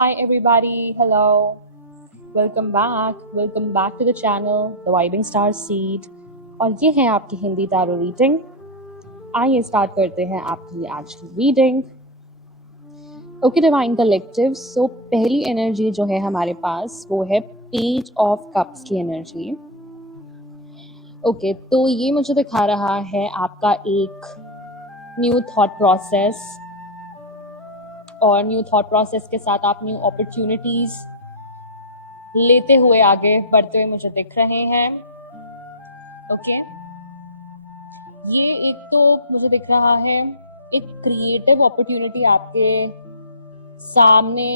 Hi everybody, hello. Welcome back. Welcome back to the channel, The Vibing Star Seed. और ये है आपकी Hindi tarot reading. आइए start करते हैं आपकी आज की रीडिंग। ओके डिवाइन कलेक्टिव, सो पहली एनर्जी जो है हमारे पास वो है पेज ऑफ कप्स की एनर्जी। ओके, तो ये मुझे दिखा रहा है आपका एक न्यू थॉट प्रोसेस, और न्यू थॉट प्रोसेस के साथ आप न्यू अपॉर्चुनिटीज लेते हुए आगे बढ़ते हुए मुझे दिख रहे हैं। ओके, ये एक तो मुझे दिख रहा है एक क्रिएटिव अपॉर्चुनिटी आपके सामने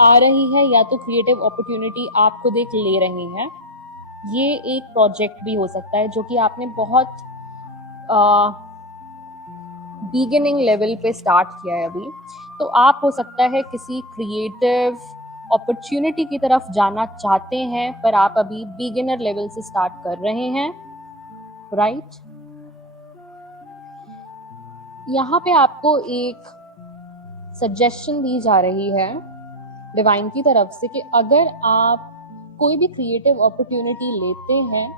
आ रही है, या तो क्रिएटिव अपॉर्चुनिटी आप खुद एक ले रहे हैं। ये एक प्रोजेक्ट भी हो सकता है जो कि आपने बहुत बिगिनिंग लेवल पे स्टार्ट किया है अभी। तो आप हो सकता है किसी क्रिएटिव अपॉर्चुनिटी की तरफ जाना चाहते हैं, पर आप अभी बिगिनर लेवल से स्टार्ट कर रहे हैं, राइट? यहाँ पे आपको एक सजेशन दी जा रही है डिवाइन की तरफ से कि अगर आप कोई भी क्रिएटिव अपॉर्चुनिटी लेते हैं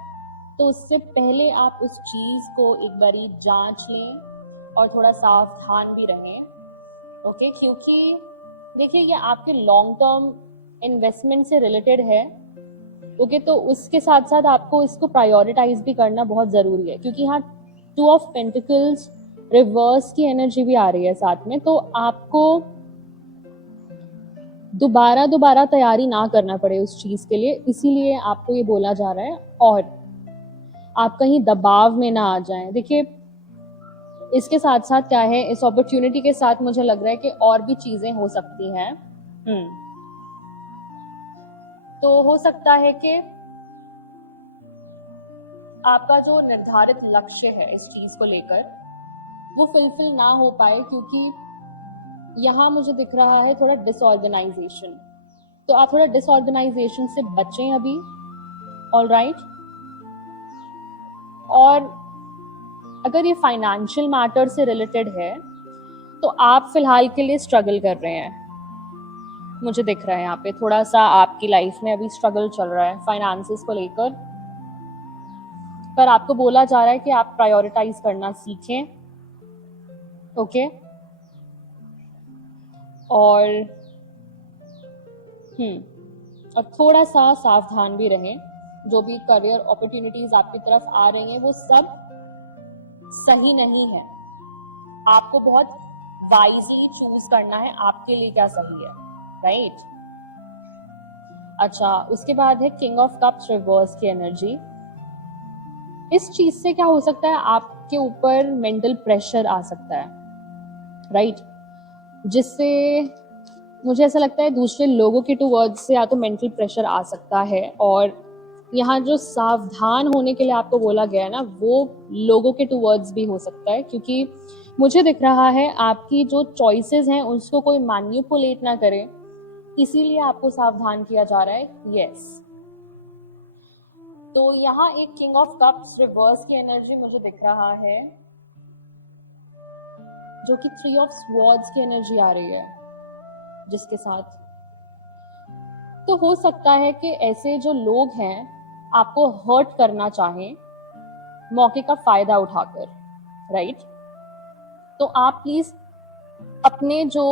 तो उससे पहले आप उस चीज को एक बारी जांच लें और थोड़ा सावधान भी रहें। ओके, क्योंकि देखिए ये आपके लॉन्ग टर्म इन्वेस्टमेंट से रिलेटेड है। ओके, तो उसके साथ साथ आपको इसको प्रायोरिटाइज भी करना बहुत जरूरी है, क्योंकि यहाँ 2 ऑफ पेंटिकल्स रिवर्स की एनर्जी भी आ रही है साथ में। तो आपको दोबारा तैयारी ना करना पड़े उस चीज के लिए, इसीलिए आपको ये बोला जा रहा है। और आप कहीं दबाव में ना आ जाएं। देखिए इसके साथ साथ क्या है, इस अपॉर्चुनिटी के साथ मुझे लग रहा है कि और भी चीजें हो सकती हैं। तो हो सकता है कि आपका जो निर्धारित लक्ष्य है इस चीज को लेकर वो फुलफिल ना हो पाए, क्योंकि यहाँ मुझे दिख रहा है थोड़ा डिसऑर्गेनाइजेशन। तो आप थोड़ा डिसऑर्गेनाइजेशन से बचें अभी, ऑल राइट। और अगर ये फाइनेंशियल मैटर से रिलेटेड है तो आप फिलहाल के लिए स्ट्रगल कर रहे हैं, मुझे दिख रहा है यहाँ पे थोड़ा सा आपकी लाइफ में अभी स्ट्रगल चल रहा है फाइनेंसेस को लेकर। पर आपको बोला जा रहा है कि आप प्रायोरिटाइज करना सीखें। ओके, और और थोड़ा सा सावधान भी रहें। जो भी करियर अपॉर्चुनिटीज आपकी तरफ आ रही हैं वो सब सही नहीं है। आपको बहुत वाइजली चूज करना है आपके लिए क्या सही है, राइट? अच्छा, उसके बाद है किंग ऑफ कप्स रिवर्स की एनर्जी। इस चीज से क्या हो सकता है, आपके ऊपर मेंटल प्रेशर आ सकता है, राइट? जिससे मुझे ऐसा लगता है दूसरे लोगों के टूवर्ड्स से या तो मेंटल प्रेशर आ सकता है। और यहाँ जो सावधान होने के लिए आपको बोला गया है ना, वो लोगों के टूवर्ड्स भी हो सकता है, क्योंकि मुझे दिख रहा है आपकी जो चॉइसेस हैं उसको कोई मैनिपुलेट ना करे, इसीलिए आपको सावधान किया जा रहा है। यस, तो यहाँ एक किंग ऑफ कप्स रिवर्स की एनर्जी मुझे दिख रहा है, जो कि 3 ऑफ स्वॉर्ड्स की एनर्जी आ रही है जिसके साथ। तो हो सकता है कि ऐसे जो लोग हैं आपको हर्ट करना चाहें मौके का फायदा उठाकर, राइट? तो आप प्लीज अपने जो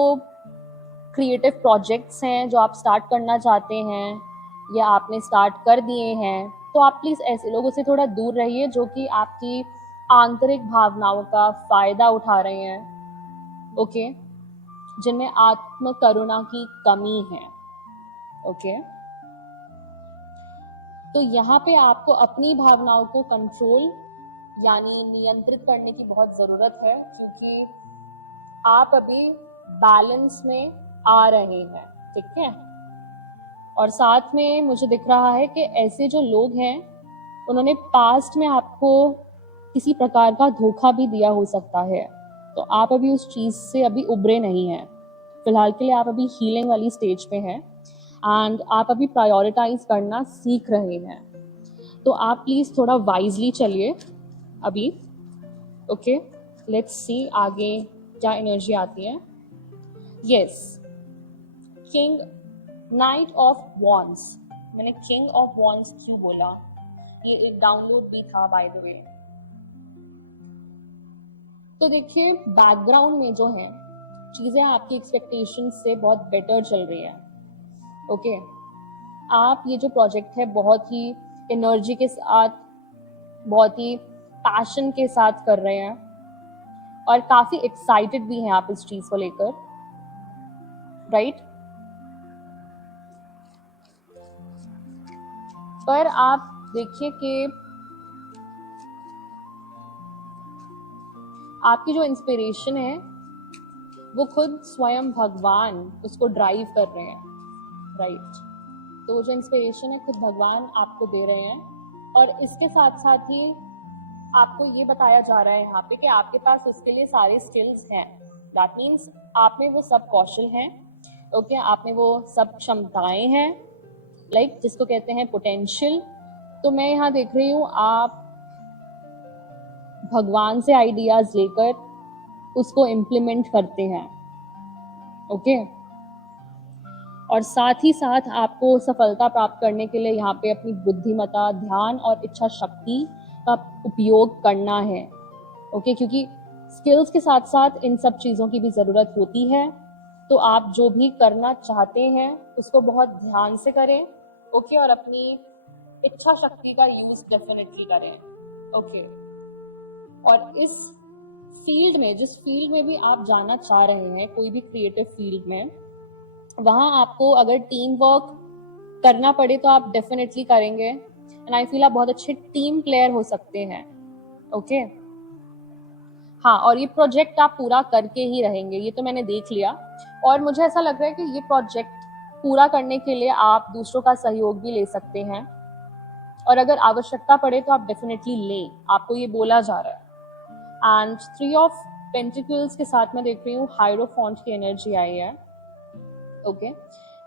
क्रिएटिव प्रोजेक्ट्स हैं जो आप स्टार्ट करना चाहते हैं या आपने स्टार्ट कर दिए हैं, तो आप प्लीज ऐसे लोगों से थोड़ा दूर रहिए जो कि आपकी आंतरिक भावनाओं का फायदा उठा रहे हैं। ओके, जिनमें आत्म करुणा की कमी है। ओके, तो यहाँ पे आपको अपनी भावनाओं को कंट्रोल यानी नियंत्रित करने की बहुत जरूरत है, क्योंकि आप अभी बैलेंस में आ रहे हैं, ठीक है? और साथ में मुझे दिख रहा है कि ऐसे जो लोग हैं उन्होंने पास्ट में आपको किसी प्रकार का धोखा भी दिया हो सकता है, तो आप अभी उस चीज से अभी उभरे नहीं हैं। फिलहाल के लिए आप अभी हीलिंग वाली स्टेज पे हैं एंड आप अभी प्रायोरिटाइज करना सीख रहे हैं। तो आप प्लीज थोड़ा वाइजली चलिए अभी। ओके, लेट्स सी आगे क्या एनर्जी आती है। Yes, king night of wands, मैंने किंग ऑफ वॉन्ड्स क्यों बोला, ये एक डाउनलोड भी था बाय द वे। तो देखिए बैकग्राउंड में जो है चीजें आपकी एक्सपेक्टेशन से बहुत बेटर चल रही है। ओके, आप ये जो प्रोजेक्ट है बहुत ही एनर्जी के साथ, बहुत ही पैशन के साथ कर रहे हैं और काफी एक्साइटेड भी हैं आप इस चीज को लेकर, राइट। पर आप देखिए कि आपकी जो इंस्पिरेशन है वो खुद स्वयं भगवान उसको ड्राइव कर रहे हैं, राइट। तो वो जो इंस्पिरेशन है खुद भगवान आपको दे रहे हैं और इसके साथ साथ ही आपको ये बताया जा रहा है यहाँ पे कि आपके पास उसके लिए सारे स्किल्स हैं। दैट मीन्स आप में वो सब कौशल हैं, ओके, आप में वो सब क्षमताएं हैं, लाइक जिसको कहते हैं पोटेंशियल। तो मैं यहाँ देख रही हूँ आप भगवान से आइडियाज लेकर उसको इम्प्लीमेंट करते हैं, ओके। और साथ ही साथ आपको सफलता प्राप्त करने के लिए यहाँ पे अपनी बुद्धिमत्ता, ध्यान और इच्छा शक्ति का उपयोग करना है, ओके, क्योंकि स्किल्स के साथ साथ इन सब चीज़ों की भी ज़रूरत होती है। तो आप जो भी करना चाहते हैं उसको बहुत ध्यान से करें, ओके, और अपनी इच्छा शक्ति का यूज डेफिनेटली करें, ओके। और इस फील्ड में, जिस फील्ड में भी आप जाना चाह रहे हैं, कोई भी क्रिएटिव फील्ड में, वहां आपको अगर टीम वर्क करना पड़े तो आप डेफिनेटली करेंगे। एंड आई फील आप बहुत अच्छे टीम प्लेयर हो सकते हैं, ओके। हाँ, और ये प्रोजेक्ट आप पूरा करके ही रहेंगे, ये तो मैंने देख लिया। और मुझे ऐसा लग रहा है कि ये प्रोजेक्ट पूरा करने के लिए आप दूसरों का सहयोग भी ले सकते हैं और अगर आवश्यकता पड़े तो आप डेफिनेटली लें, आपको ये बोला जा रहा है। एंड 3 ऑफ पेंटिकल्स के साथ मैं देख रही हूँ हायरोफॉन्ट की एनर्जी आई है, ओके।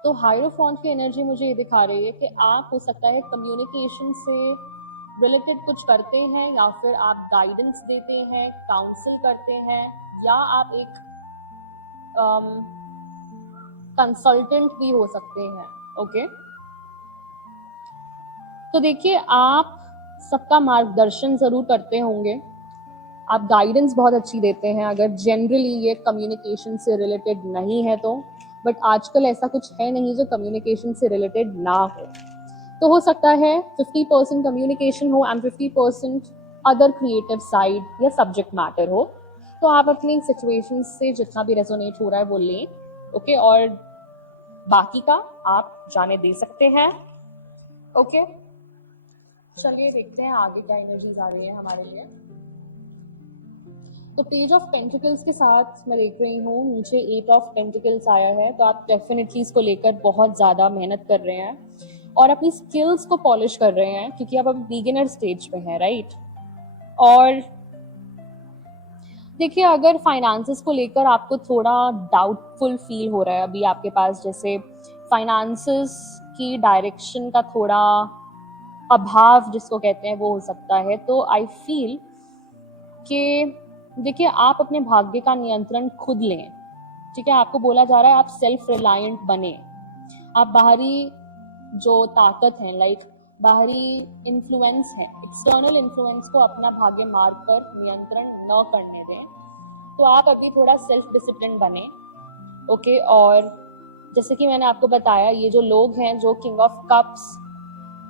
तो हायरोफॉन्ट की एनर्जी मुझे ये दिखा रही है कि आप हो सकता है कम्युनिकेशन से रिलेटेड कुछ करते हैं या फिर आप गाइडेंस देते हैं, काउंसिल करते हैं, या आप एक कंसल्टेंट भी हो सकते हैं, ओके। तो देखिए आप सबका मार्गदर्शन जरूर करते होंगे, आप गाइडेंस बहुत अच्छी देते हैं अगर जनरली ये कम्युनिकेशन से रिलेटेड नहीं है तो, बट आजकल ऐसा कुछ है नहीं जो कम्युनिकेशन से रिलेटेड ना हो। तो हो सकता है 50% कम्युनिकेशन हो एंड 50% अदर क्रिएटिव साइड या सब्जेक्ट मैटर हो। तो आप अपनी सिचुएशन से जितना भी रेजोनेट हो रहा है वो लें, ओके, और बाकी का आप जाने दे सकते हैं, ओके। चलिए देखते हैं आगे क्या एनर्जीज आ रही है हमारे लिए। तो पेज ऑफ पेंटिकल्स के साथ मैं देख रही हूँ नीचे 8 ऑफ पेंटिकल्स आया है। तो आप डेफिनेटली इसको लेकर बहुत ज़्यादा मेहनत कर रहे हैं और अपनी स्किल्स को पॉलिश कर रहे हैं क्योंकि आप अभी बिगिनर स्टेज पे हैं, राइट। और देखिए अगर फाइनेंसेस को लेकर आपको थोड़ा डाउटफुल फील हो रहा है अभी आपके पास, जैसे फाइनेंसेस की डायरेक्शन का थोड़ा अभाव जिसको कहते हैं वो हो सकता है, तो आई फील कि देखिए आप अपने भाग्य का नियंत्रण खुद लें, ठीक है। आपको बोला जा रहा है आप सेल्फ रिलायंट बने, आप बाहरी जो ताकत है, लाइक बाहरी इन्फ्लुएंस है, एक्सटर्नल इन्फ्लुएंस को अपना भाग्य मार्ग पर नियंत्रण न करने दें। तो आप अभी थोड़ा सेल्फ डिसिप्लिन बने, ओके। और जैसे कि मैंने आपको बताया ये जो लोग हैं जो king of cups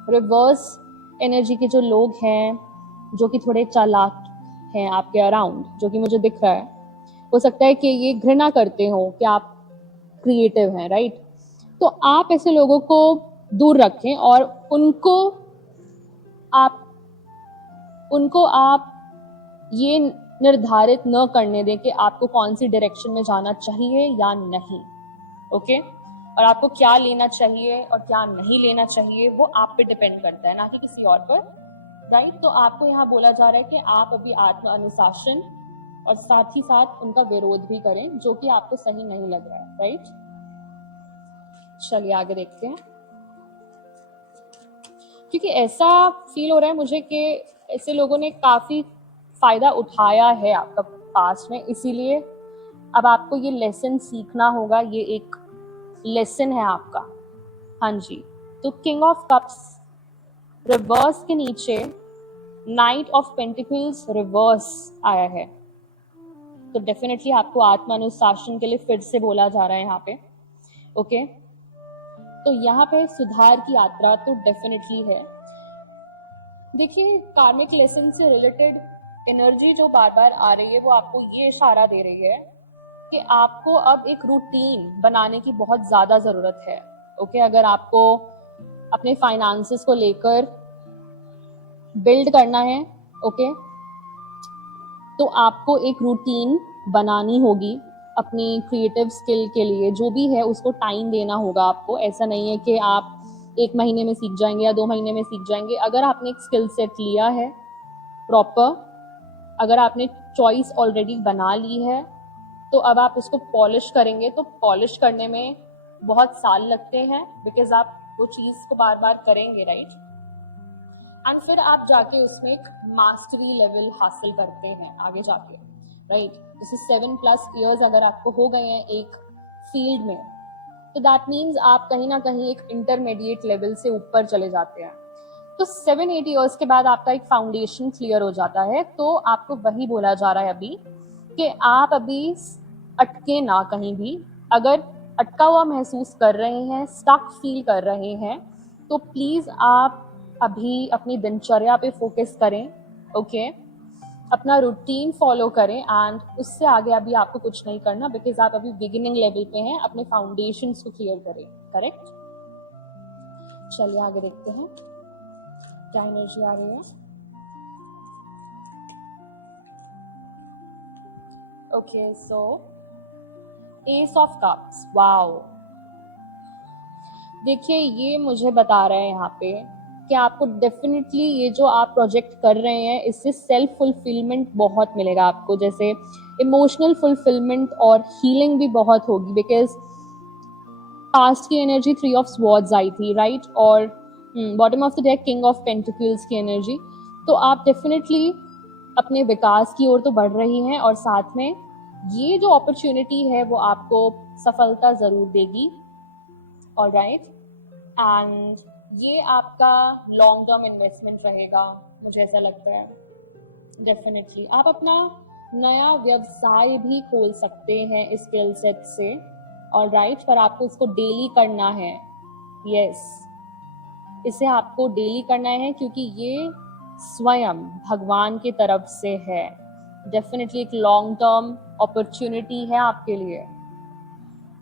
reverse energy के जो लोग हैं जो कि थोड़े चालाक हैं आपके अराउंड, जो कि मुझे दिख रहा है, हो सकता है कि ये घृणा करते हो कि आप क्रिएटिव हैं, राइट। तो आप ऐसे लोगों को दूर रखें और उनको आप ये निर्धारित न करने दें कि आपको कौन सी डायरेक्शन में जाना चाहिए या नहीं, ओके। और आपको क्या लेना चाहिए और क्या नहीं लेना चाहिए वो आप पे डिपेंड करता है, ना कि किसी और पर, राइट। तो आपको यहाँ बोला जा रहा है कि आप अभी आत्म अनुशासन और साथ ही साथ उनका विरोध भी करें जो कि आपको सही नहीं लग रहा है, राइट। चलिए आगे देखते हैं, क्योंकि ऐसा फील हो रहा है मुझे कि ऐसे लोगों ने काफी फायदा उठाया है आपका पास्ट में, इसीलिए अब आपको ये लेसन सीखना होगा, ये एक लेसन है आपका, हाँ जी, तो किंग ऑफ कप्स रिवर्स के नीचे नाइट ऑफ पेंटिकल्स रिवर्स आया है, तो डेफिनेटली आपको आत्मानुशासन के लिए फिर से बोला जा रहा है यहाँ पे। ओके, तो यहाँ पे सुधार की यात्रा तो डेफिनेटली है। देखिए, कार्मिक लेसन से रिलेटेड एनर्जी जो बार बार आ रही है वो आपको ये इशारा दे रही है कि आपको अब एक रूटीन बनाने की बहुत ज्यादा जरूरत है। ओके, अगर आपको अपने फाइनेंसेस को लेकर बिल्ड करना है, ओके, तो आपको एक रूटीन बनानी होगी अपनी क्रिएटिव स्किल के लिए। जो भी है उसको टाइम देना होगा आपको। ऐसा नहीं है कि आप 1 महीने में सीख जाएंगे या 2 महीने में सीख जाएंगे। अगर आपने एक स्किल सेट लिया है प्रॉपर, अगर आपने चॉइस ऑलरेडी बना ली है, तो अब आप उसको पॉलिश करेंगे, तो पॉलिश करने में बहुत साल लगते हैं, बिकॉज आप वो चीज को बार बार करेंगे, राइट। एंड फिर आप जाके उसमें एक मास्टरी लेवल हासिल करते हैं आगे जाके, राइट। जैसे 7+ ईयर्स अगर आपको हो गए हैं एक फील्ड में, तो दैट मीन्स आप कहीं ना कहीं एक इंटरमीडिएट लेवल से ऊपर चले जाते हैं। तो 7-8 ईयर्स के बाद आपका एक फाउंडेशन क्लियर हो जाता है। तो आपको वही बोला जा रहा है अभी कि आप अभी अटके ना कहीं भी। अगर अटका हुआ महसूस कर रहे हैं, स्टक फील कर रहे हैं, तो प्लीज आप अभी अपनी दिनचर्या पे फोकस करें। ओके, अपना रूटीन फॉलो करें एंड उससे आगे अभी आपको कुछ नहीं करना, बिकॉज आप अभी बिगिनिंग लेवल पे हैं। अपने फाउंडेशंस को क्लियर करें। करेक्ट, चलिए आगे देखते हैं क्या एनर्जी आ रही है। Okay, so S of cups, wow. देखिए, ये मुझे बता रहे हैं यहाँ पे कि आपको डेफिनेटली ये जो आप प्रोजेक्ट कर रहे हैं इससे सेल्फ फुलफिलमेंट बहुत मिलेगा आपको। जैसे इमोशनल फुलफिलमेंट और हीलिंग भी बहुत होगी, बिकॉज पास्ट की एनर्जी 3 ऑफ स्वॉर्ड्स आई थी, राइट, और bottom of the deck king of pentacles की एनर्जी। तो आप डेफिनेटली अपने विकास की ओर तो बढ़ रही हैं, और साथ में ये जो अपॉर्चुनिटी है वो आपको सफलता जरूर देगी। ऑलराइट, एंड ये आपका लॉन्ग टर्म इन्वेस्टमेंट रहेगा, मुझे ऐसा लगता है। डेफिनेटली आप अपना नया व्यवसाय भी खोल सकते हैं इस स्किल सेट से। ऑलराइट, पर आपको इसको डेली करना है। यस, इसे आपको डेली करना है, क्योंकि ये स्वयं भगवान की तरफ से है। डेफिनेटली एक लॉन्ग टर्म अपॉर्चुनिटी है आपके लिए।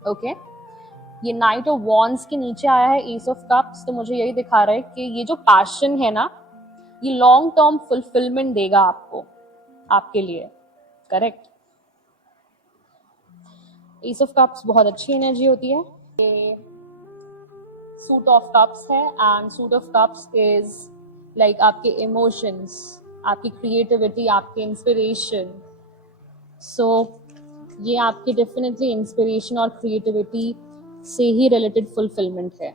ओके, ये नाइट ऑफ वॉन्ड्स के नीचे आया है एस ऑफ कप्स, तो मुझे यही दिखा रहा है कि ये जो पैशन है ना, ये लॉन्ग टर्म फुलफिलमेंट देगा आपको, आपके लिए। करेक्ट, एस ऑफ कप्स बहुत अच्छी एनर्जी होती है। ये सूट ऑफ कप्स है, and suit of cups is like आपके इमोशंस, आपकी क्रिएटिविटी, आपके इंस्पिरेशन। सो ये आपके डेफिनेटली इंस्पिरेशन और क्रिएटिविटी से ही रिलेटेड फुलफिलमेंट है।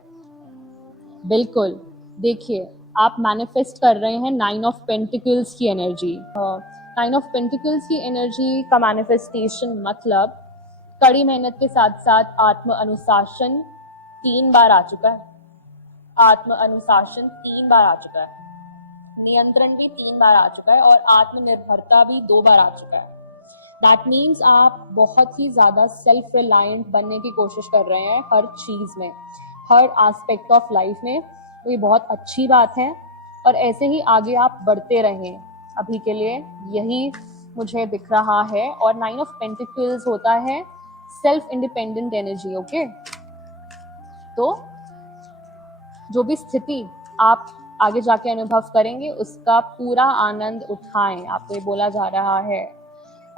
बिल्कुल, देखिए, आप मैनिफेस्ट कर रहे हैं 9 ऑफ पेंटिकल्स की एनर्जी। 9 ऑफ पेंटिकल्स की एनर्जी का मैनिफेस्टेशन मतलब कड़ी मेहनत के साथ साथ आत्म अनुशासन 3 बार आ चुका है। आत्म अनुशासन 3 बार आ चुका है, नियंत्रण भी 3 बार आ चुका है, और आत्मनिर्भरता भी 2 बार आ चुका है। दैट मीन्स आप बहुत ही ज्यादा सेल्फ रिलायंट बनने की कोशिश कर रहे हैं हर चीज में, हर एस्पेक्ट ऑफ लाइफ में। तो ये बहुत अच्छी बात है, और ऐसे ही आगे आप बढ़ते रहें। अभी के लिए यही मुझे दिख रहा है। और 9 ऑफ पेंटिकल्स होता है सेल्फ इंडिपेंडेंट एनर्जी। ओके, तो जो भी स्थिति आप आगे जाके अनुभव करेंगे उसका पूरा आनंद उठाएं, आपको ये बोला जा रहा है।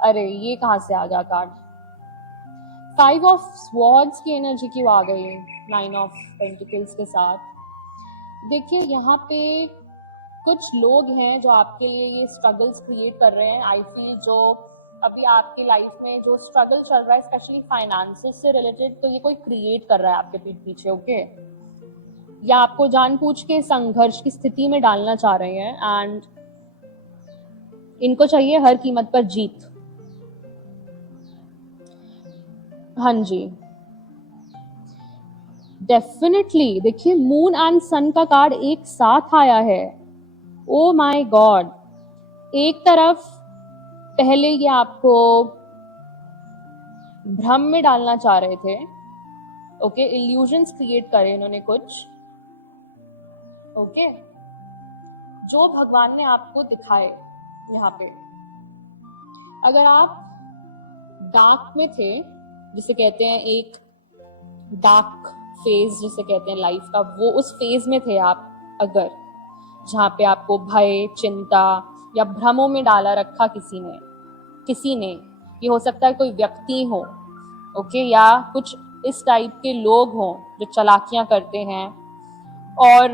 अरे, ये कहाँ से आ गया कार्ड? 5 ऑफ स्वॉर्ड्स की एनर्जी क्यों आ गई 9 ऑफ पेंटिकल्स के साथ? देखिए, यहाँ पे कुछ लोग हैं जो आपके लिए ये स्ट्रगल्स क्रिएट कर रहे हैं। आई फील जो अभी आपके लाइफ में जो स्ट्रगल चल रहा है, स्पेशली फाइनेंसेस से रिलेटेड, तो ये कोई क्रिएट कर रहा है आपके पीठ पीछे। ओके, या आपको जानबूझ के संघर्ष की स्थिति में डालना चाह रहे हैं, एंड इनको चाहिए हर कीमत पर जीत। हाँ जी, डेफिनेटली देखिए, मून एंड सन का कार्ड एक साथ आया है। ओ माय गॉड, एक तरफ पहले ये आपको भ्रम में डालना चाह रहे थे, ओके, इल्यूजन्स क्रिएट करे इन्होंने कुछ, ओके, जो भगवान ने आपको दिखाए यहाँ पे। अगर आप डार्क में थे, जिसे कहते हैं एक डार्क फेज जिसे कहते हैं लाइफ का, वो उस फेज में थे आप, अगर जहाँ पे आपको भय, चिंता या भ्रमों में डाला रखा किसी ने, ये हो सकता है कोई व्यक्ति हो, ओके, या कुछ इस टाइप के लोग हों जो चालाकियां करते हैं और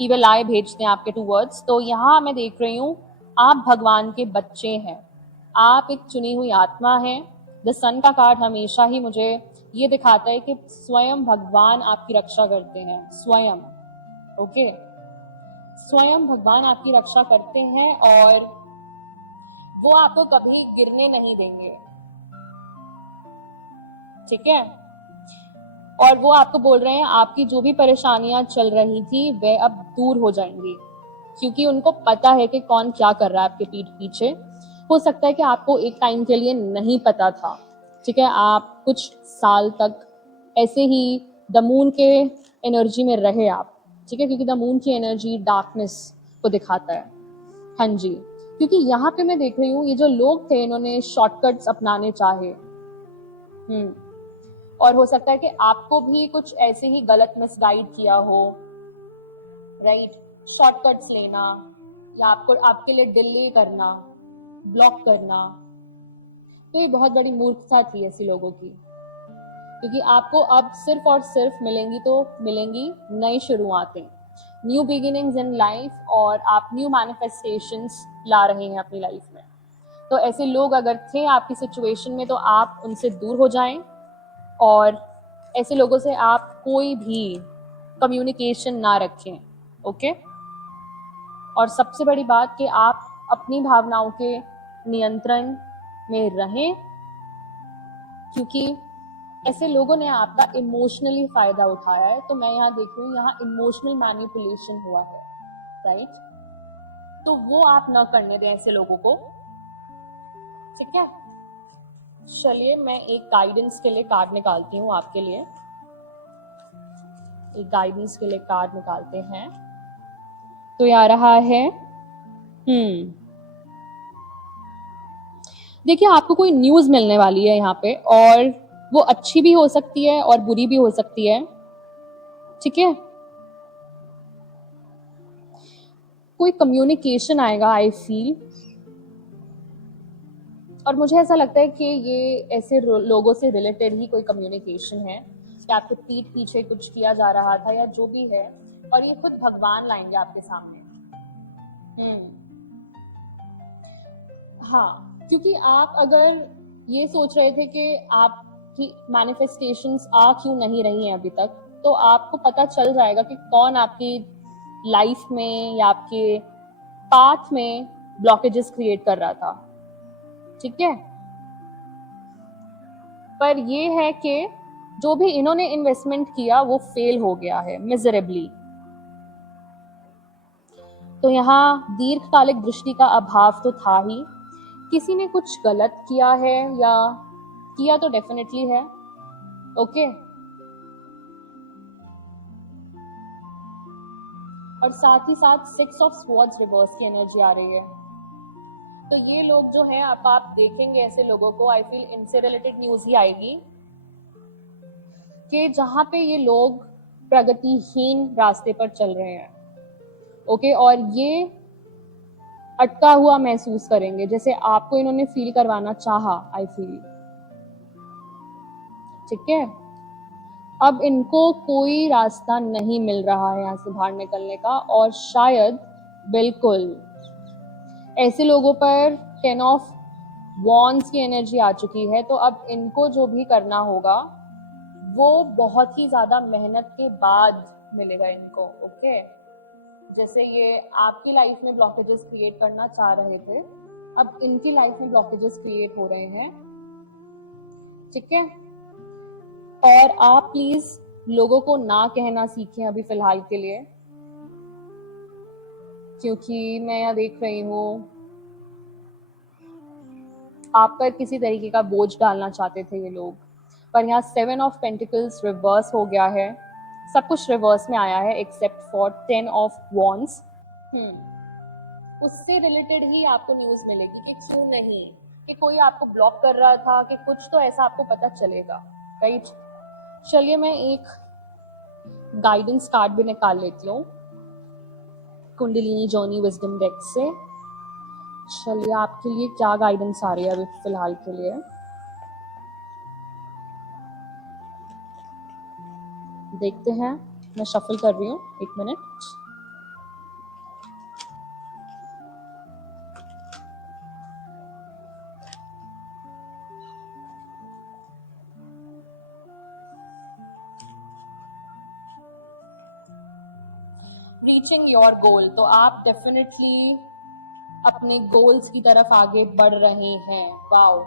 इविल आई भेजते हैं आपके टूवर्ड्स। तो यहाँ मैं देख रही हूँ आप भगवान के बच्चे हैं, आप एक चुनी हुई आत्मा हैं। द सन का कार्ड हमेशा ही मुझे ये दिखाता है कि स्वयं भगवान आपकी रक्षा करते हैं, स्वयं, ओके, स्वयं भगवान आपकी रक्षा करते हैं और वो आपको कभी गिरने नहीं देंगे, ठीक है। और वो आपको बोल रहे हैं आपकी जो भी परेशानियां चल रही थी वे अब दूर हो जाएंगी, क्योंकि उनको पता है कि कौन क्या कर रहा है आपके पीठ पीछे। हो सकता है कि आपको एक टाइम के लिए नहीं पता था, ठीक है, आप कुछ साल तक ऐसे ही द मून के एनर्जी में रहे आप, ठीक है, क्योंकि द मून की एनर्जी डार्कनेस को दिखाता है। हाँ जी, क्योंकि यहाँ पे मैं देख रही हूँ ये जो लोग थे इन्होंने शॉर्टकट्स अपनाने चाहे, और हो सकता है कि आपको भी कुछ ऐसे ही गलत मिसगाइड किया हो, राइट, शॉर्टकट्स लेना या आपको आपके लिए डिले करना, ब्लॉक करना। तो ये बहुत बड़ी मूर्खता थी ऐसे लोगों की, क्योंकि आपको अब सिर्फ और सिर्फ मिलेंगी नई शुरुआतें, न्यू बिगिनिंग्स इन लाइफ, और आप न्यू मैनिफेस्टेशंस ला रहे हैं अपनी लाइफ में। तो ऐसे लोग अगर थे आपकी सिचुएशन में तो आप उनसे दूर हो जाएं, और ऐसे लोगों से आप कोई भी कम्युनिकेशन ना रखें, ओके। और सबसे बड़ी बात कि आप अपनी भावनाओं के नियंत्रण में रहें, क्योंकि ऐसे लोगों ने आपका इमोशनली फायदा उठाया है। तो मैं यहाँ देख रही हूँ यहाँ इमोशनल मैनिपुलेशन हुआ है, राइट, तो वो आप ना करने दें ऐसे लोगों को, ठीक है। चलिए मैं एक गाइडेंस के लिए कार्ड निकालती हूँ आपके लिए, एक गाइडेंस के लिए कार्ड निकालते हैं। तो ये आ रहा है, देखिए आपको कोई न्यूज मिलने वाली है यहाँ पे, और वो अच्छी भी हो सकती है और बुरी भी हो सकती है, ठीक है। कोई कम्युनिकेशन आएगा आई फील, और मुझे ऐसा लगता है कि ये ऐसे लोगों से रिलेटेड ही कोई कम्युनिकेशन है कि आपके पीठ पीछे कुछ किया जा रहा था या जो भी है, और ये खुद भगवान लाएंगे आपके सामने। हाँ, क्योंकि आप अगर ये सोच रहे थे कि आपकी मैनिफेस्टेशंस आ क्यों नहीं रही हैं अभी तक, तो आपको पता चल जाएगा कि कौन आपकी लाइफ में या आपके पाथ में ब्लॉकेजेस क्रिएट कर रहा था, ठीक है। पर ये है कि जो भी इन्होंने इन्वेस्टमेंट किया वो फेल हो गया है मिजरेबली। तो यहाँ दीर्घकालिक दृष्टि का अभाव तो था ही, किसी ने कुछ गलत किया है या किया तो डेफिनेटली है, ओके। और साथ ही साथ 6 ऑफ स्वॉर्ड्स रिवर्स की एनर्जी आ रही है। तो ये लोग जो हैं, आप देखेंगे ऐसे लोगों को, आई फील इनसे रिलेटेड न्यूज ही आएगी कि जहां पे ये लोग प्रगतिहीन रास्ते पर चल रहे हैं, ओके, और ये अटका हुआ महसूस करेंगे, जैसे आपको इन्होंने फील करवाना चाहा, आई फील, ठीक है। अब इनको कोई रास्ता नहीं मिल रहा है यहाँ से बाहर निकलने का, और शायद बिल्कुल ऐसे लोगों पर 10 ऑफ वॉन्ड्स की एनर्जी आ चुकी है। तो अब इनको जो भी करना होगा वो बहुत ही ज्यादा मेहनत के बाद मिलेगा इनको, ओके। जैसे ये आपकी लाइफ में ब्लॉकेजेस क्रिएट करना चाह रहे थे, अब इनकी लाइफ में ब्लॉकेजेस क्रिएट हो रहे हैं, ठीक है। और आप प्लीज लोगों को ना कहना सीखें अभी फ़िलहाल के लिए, क्योंकि मैं यहाँ देख रही हूँ आप पर किसी तरीके का बोझ डालना चाहते थे ये लोग, पर यहाँ 7 ऑफ पेंटिकल्स रिवर्स हो गया है, सब कुछ रिवर्स में आया है एक्सेप्ट फॉर 10 ऑफ वॉन्ड्स। उससे रिलेटेड ही आपको न्यूज़ मिलेगी कि क्यों नहीं, कि कोई आपको ब्लॉक कर रहा था, कि कुछ तो ऐसा आपको पता चलेगा, राइट। चलिए मैं एक गाइडेंस कार्ड भी निकाल लेती हूँ कुंडलिनी जर्नी विजडम डेक से। चलिए आपके लिए क्या गाइडेंस आ रही है अभी फिलहाल के लिए। देखते हैं, मैं शफल कर रही हूँ, 1 मिनट। रीचिंग योर गोल, तो आप डेफिनेटली अपने गोल्स की तरफ आगे बढ़ रहे हैं। वाओ,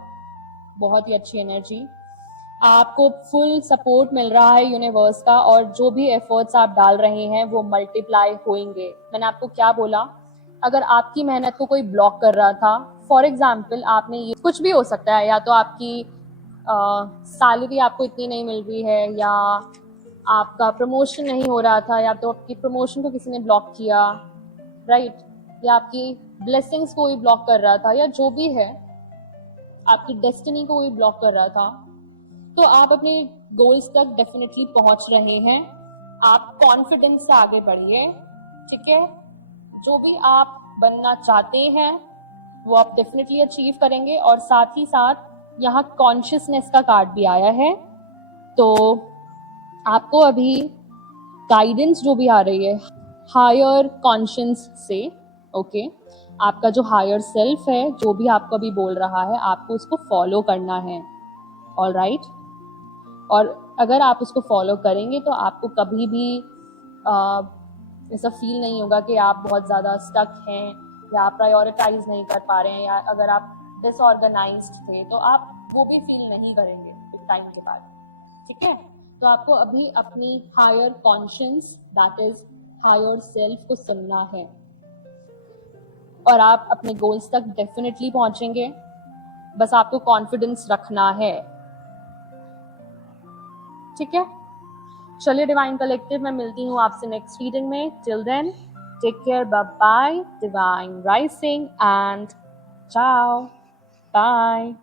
बहुत ही अच्छी एनर्जी, आपको फुल सपोर्ट मिल रहा है यूनिवर्स का, और जो भी एफर्ट्स आप डाल रहे हैं वो मल्टीप्लाई होंगे। मैंने आपको क्या बोला, अगर आपकी मेहनत को कोई ब्लॉक कर रहा था, फॉर एग्जाम्पल आपने ये कुछ भी हो सकता है, या तो आपकी सैलरी आपको इतनी नहीं मिल रही है, या आपका प्रमोशन नहीं हो रहा था, या तो आपकी प्रमोशन को किसी ने ब्लॉक किया, राइट, या आपकी ब्लेसिंग्स को कोई ब्लॉक कर रहा था, या जो भी है आपकी डेस्टिनी को कोई ब्लॉक कर रहा था, तो आप अपने गोल्स तक डेफिनेटली पहुंच रहे हैं। आप कॉन्फिडेंस से आगे बढ़िए, ठीक है। जो भी आप बनना चाहते हैं वो आप डेफिनेटली अचीव करेंगे। और साथ ही साथ यहाँ कॉन्शियसनेस का कार्ड भी आया है, तो आपको अभी गाइडेंस जो भी आ रही है हायर कॉन्शियस से, ओके, आपका जो हायर सेल्फ है जो भी आपको अभी बोल रहा है, आपको उसको फॉलो करना है, ऑल राइट। और अगर आप उसको फॉलो करेंगे तो आपको कभी भी ऐसा फील नहीं होगा कि आप बहुत ज़्यादा स्टक हैं, या आप प्रायोरिटाइज नहीं कर पा रहे हैं, या अगर आप डिसऑर्गेनाइज्ड थे तो आप वो भी फील नहीं करेंगे एक टाइम के बाद, ठीक है। तो आपको अभी अपनी higher conscious, that is higher self को सुनना है, और आप अपने गोल्स तक डेफिनेटली पहुंचेंगे। बस आपको कॉन्फिडेंस रखना है, ठीक है। चलिए डिवाइन कलेक्टिव, मैं मिलती हूँ आपसे नेक्स्ट रीडिंग में। Till then take care, bye bye, divine rising and ciao, bye.